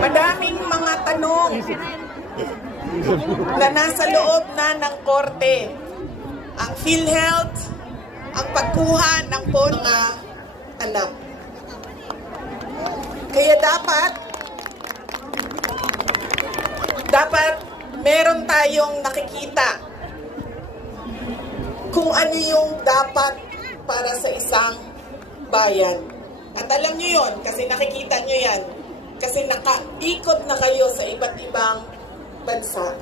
Madaming mga tanong na nasa loob na ng korte. Ang PhilHealth, ang pagkuha ng pondo mga anak. Kaya dapat, dapat meron tayong nakikita kung ano yung dapat para sa isang bayan. At alam nyo yon kasi nakikita nyo yan. Kasi nakaikot na kayo sa iba't ibang bansa.